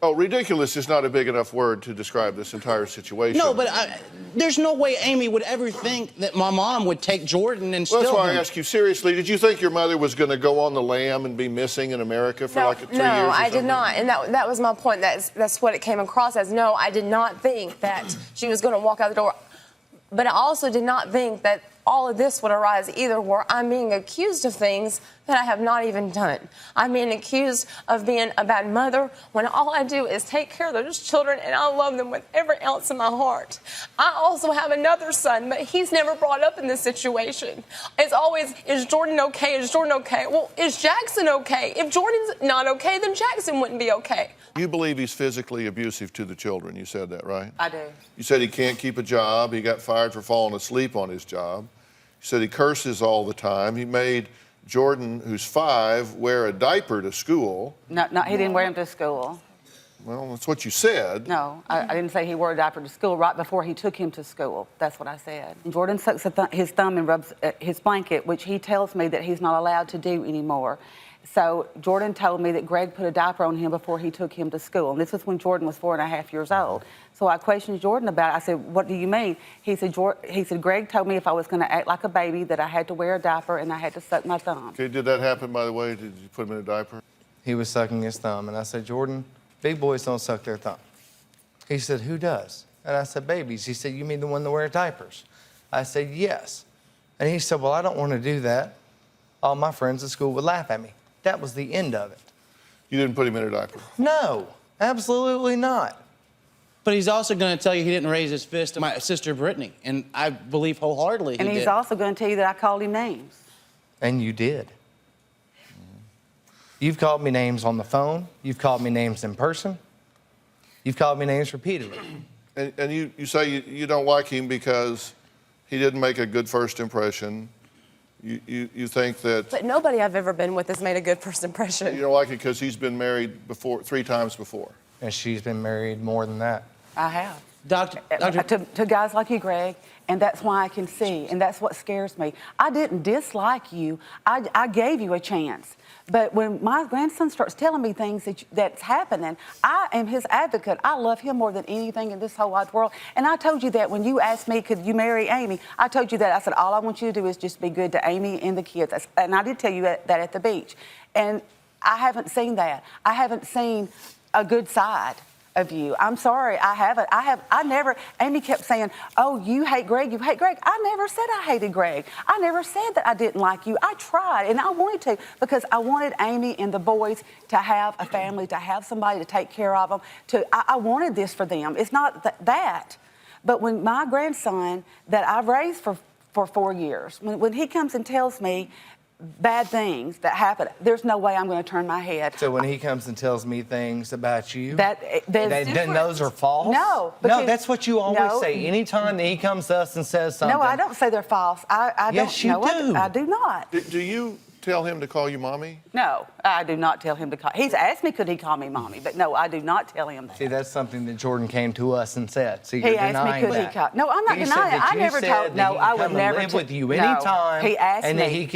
Oh, ridiculous is not a big enough word to describe this entire situation. No, but there's no way Amy would ever think that my mom would take Jordan and well, steal that's why him. I ask you seriously. Did you think your mother was going to go on the lam and be missing in America for like 3 years? No, I did not, and that was my point. That's what it came across as. No, I did not think that she was going to walk out the door. But I also did not think that all of this would arise either, where I'm being accused of things that I have not even done. I'm being accused of being a bad mother when all I do is take care of those children, and I love them with every ounce of my heart. I also have another son, but he's never brought up in this situation. It's always, is Jordan okay? Is Jordan okay? Well, is Jackson okay? If Jordan's not okay, then Jackson wouldn't be okay. You believe he's physically abusive to the children. You said that, right? I do. You said he can't keep a job. He got fired for falling asleep on his job. You said he curses all the time. He made Jordan, who's 5, wear a diaper to school. No, he didn't wear him to school. Well, that's what you said. No, I didn't say he wore a diaper to school right before he took him to school. That's what I said. And Jordan sucks his thumb and rubs his blanket, which he tells me that he's not allowed to do anymore. So Jordan told me that Greg put a diaper on him before he took him to school. And this was when Jordan was 4.5 years old. So I questioned Jordan about it. I said, what do you mean? He said, Greg told me if I was going to act like a baby that I had to wear a diaper and I had to suck my thumb. Okay, did that happen, by the way? Did you put him in a diaper? He was sucking his thumb, and I said, Jordan, big boys don't suck their thumb. He said, who does? And I said, babies. He said, you mean the one that wear diapers? I said, yes. And he said, well, I don't want to do that. All my friends at school would laugh at me. That was the end of it. You didn't put him in a diaper? No, absolutely not. But he's also going to tell you he didn't raise his fist at my sister Brittany, and I believe wholeheartedly he did. And he's also going to tell you that I called him names. And you did. You've called me names on the phone. You've called me names in person. You've called me names repeatedly. And you say you don't like him because he didn't make a good first impression. You think that... But nobody I've ever been with has made a good first impression. You don't like it because he's been married before 3 times before. And she's been married more than that. I have. To guys like you, Greg, and that's why I can see, and that's what scares me. I didn't dislike you. I gave you a chance. But when my grandson starts telling me things that's happening, I am his advocate. I love him more than anything in this whole wide world. And I told you that when you asked me, could you marry Amy? I told you that. I said, all I want you to do is just be good to Amy and the kids. And I did tell you that at the beach. And I haven't seen that. I haven't seen a good side of you. I'm sorry, I haven't. I never, Amy kept saying, oh, you hate Greg, you hate Greg. I never said I hated Greg. I never said that I didn't like you. I tried, and I wanted to, because I wanted Amy and the boys to have a family, to have somebody to take care of them. I wanted this for them. It's not that. But when my grandson that I've raised for 4 years, when he comes and tells me bad things that happen, there's no way I'm going to turn my head. So when he comes and tells me things about you, then those are false? No. No, that's what you always say. Anytime that he comes to us and says something. No, I don't say they're false. Yes, you do. I do not. Do you tell him to call you mommy? No, I do not tell him to call. He's asked me, could he call me mommy? But no, I do not tell him that. See, that's something that Jordan came to us and said. So he asked me, could he call? No, I'm not denying it. I never told. No, I would never live with you anytime. He asked me,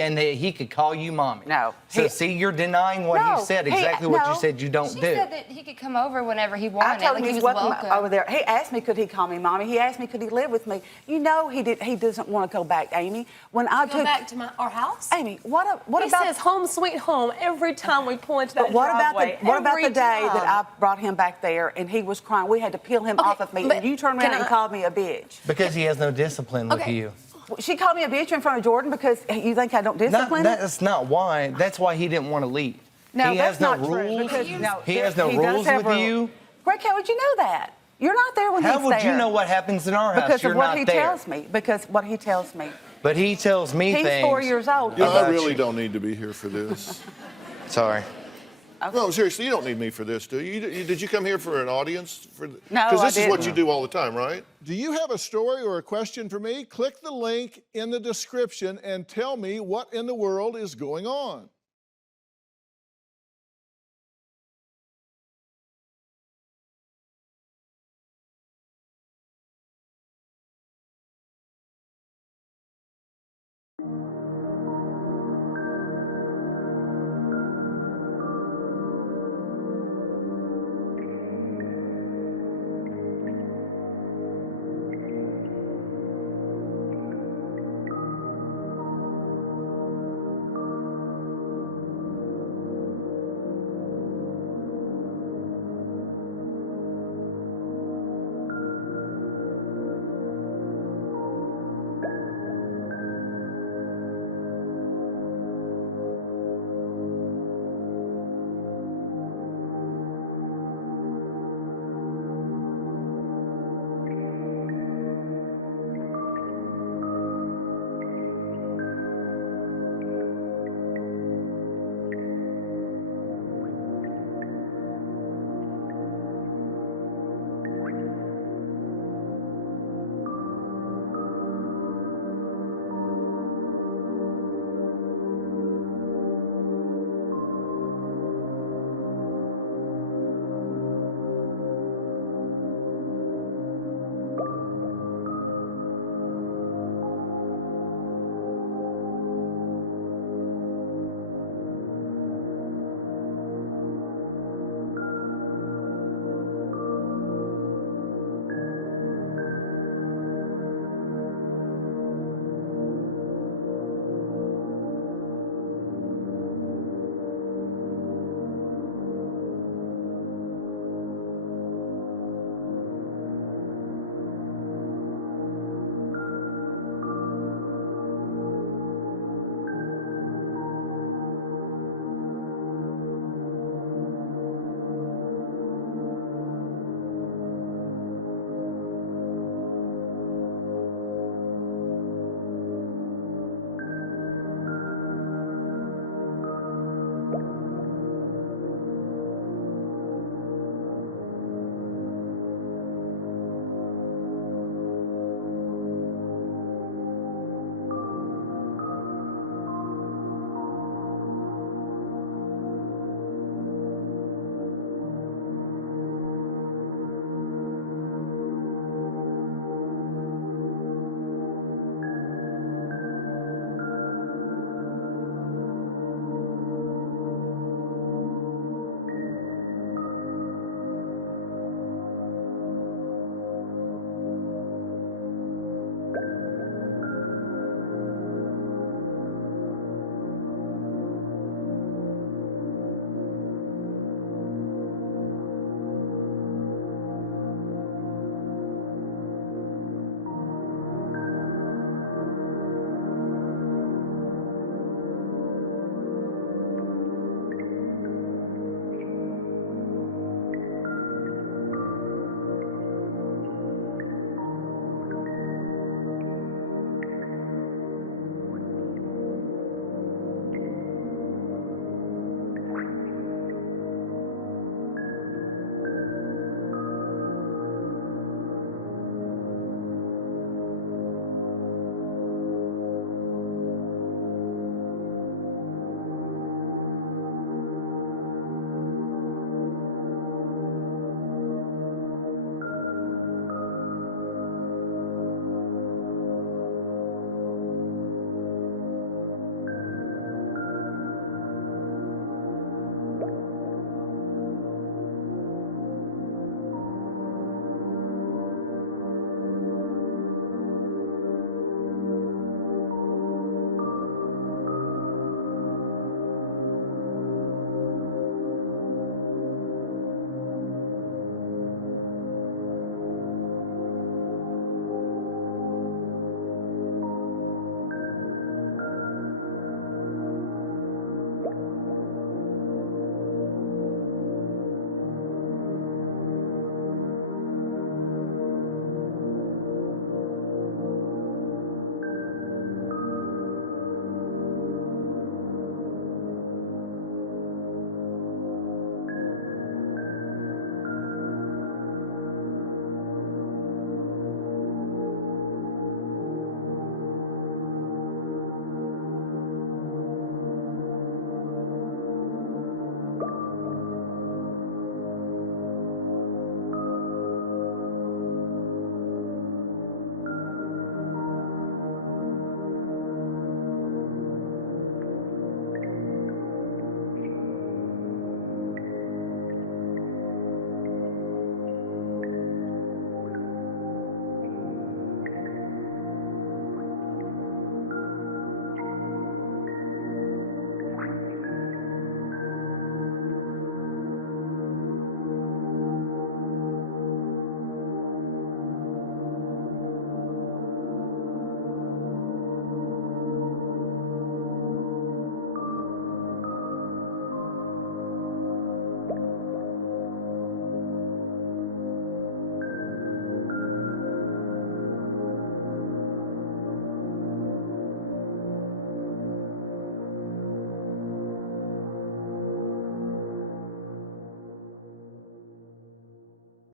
and that he could call you mommy. No. So see, you're denying what he said. Exactly what you said you don't do. She said that he could come over whenever he wanted. I told him he he's was welcome over there. He asked me, could he call me mommy? He asked me, could he live with me? You know, he doesn't want to go back, Amy. When I Go back to our house? Amy, what He about? says home sweet home every time we pull into that But what driveway. about the day that I brought him back there and he was crying? We had to peel him off of me, and you turned around and called me a bitch. Because he has no discipline with you. She called me a bitch in front of Jordan because you think I don't discipline him? That's not why. That's why he didn't want to leave. No, he that's has no not true. rules. Because, he has no rules with you. Greg, how would you know that? You're not there when he's there. How would you know what happens in our house? Because You're of what not he there. tells me. Because what he tells me. But he tells me things. He's 4 years old. You know, I really don't need to be here for this. Sorry. Okay. No, seriously, you don't need me for this, do you? Did you come here for an audience? No, because this I is what didn't. you do all the time, right? Do you have a story or a question for me? Click the link in the description and tell me what in the world is going on.